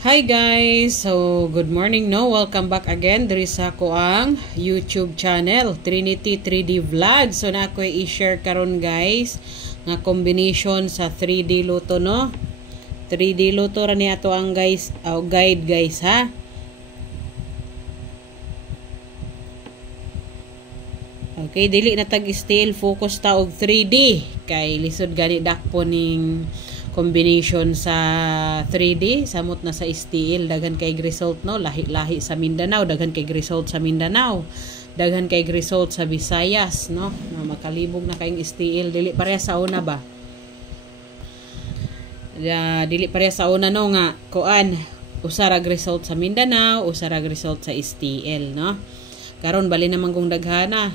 Hi guys! So, good morning no. Welcome back again. Diri sa ko ang YouTube channel, Trinity 3D Vlog. So, na ako i-share karon guys nga combination sa 3D luto no. 3D luto ra ni ato ang guys, guide guys ha. Okay, dili na tag style, focus ta og 3D kay lisod gani dakpo ning combination sa 3D samot na sa STL daghan kay result no, lahi-lahi sa Mindanao, daghan kay result sa Mindanao, daghan kay result sa Visayas no, na makalibog na kayong STL dili pareha sa una ba, dili pareha sa una no nga kuan usarag result sa Mindanao, usarag result sa STL no. Karon bali naman kung daghana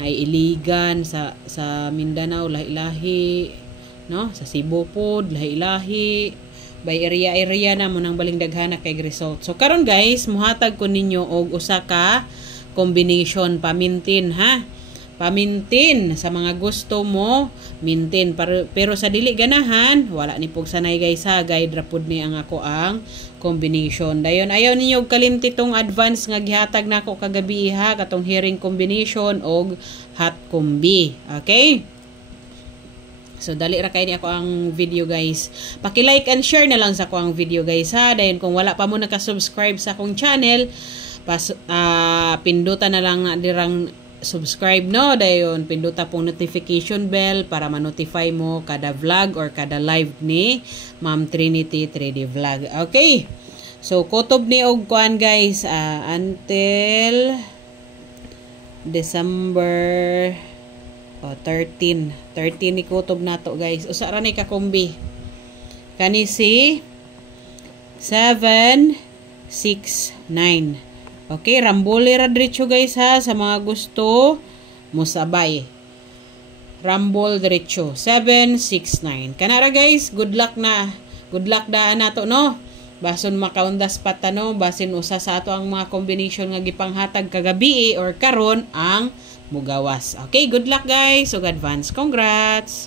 naiiligan sa Mindanao lahi-lahi no, sa Cebu pod lahi-lahi by area na mo nang baling daghana kay result. So karon guys muhatag ko ninyo og usa ka combination pamintin ha, pamintin sa mga gusto mo mintin pero sa dili ganahan wala ni pog sanay guys ha, guide ra pud ni ang ako ang combination. Dayon ayaw ninyo og kalimti tong advance nga gihatag nako kagabi ha, katong hearing combination og hot combi. Okay, so dali ra kay ni ako ang video guys. Paki-like and share na lang sa ako ang video guys ha. Dayon kung wala pa mo naka-subscribe sa akong channel, pindutan na lang dirang subscribe no. Dayon pinduta pong notification bell para ma-notify mo kada vlog or kada live ni Ma'am Trinity 3D Vlog. Okay, so kutob ni og kuan guys until December 13 ni kutob nato guys. Usa ra ni ka kombi kani si 7 6 9. Okay, rambole ra diretso guys ha, sa mga gusto mo sabay rambol diretso 7 6 9 kanara guys. Good luck daan nato no, bason makaundas pata no, basin usa sa ato ang mga combination nga gipanghatag kagabi or karon ang mugawas. Okay, good luck guys. So advance congrats.